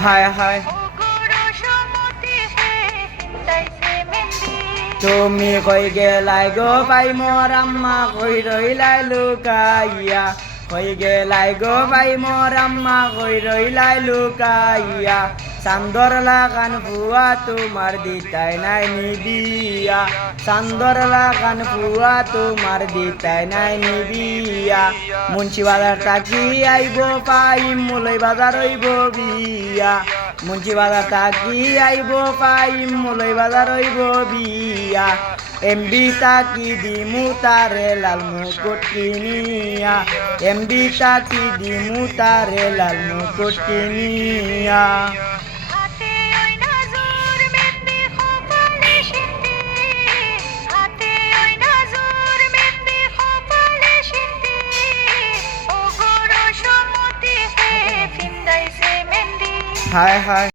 হায় হায় তুমি কই গেলাই গো ভাই মোর আম্মা কই রইলাই লুকাইয়া কই গেলাই গো ভাই মোর আম্মা কই রইলাই লুকাইয়া চান্দর লাগান ফুয়া তোমার দিতাই নাই নিবিয়া চান্দর লাগান ফুয়া তোমার দিতাই নাই নিবিয়া মুন্সি বাজার তাকি আইব পাইম মুলই বাজার হইব বিয়া মুন্সি বাজার তাকি আইব পাইম মুলই বাজার হইব বিয়া এমবি তাকি দিমু তারে লাল মুকুট কিনিয়া এমবি তাকি দিমু তারে লাল মুকুট কিনিয়া হায় হায়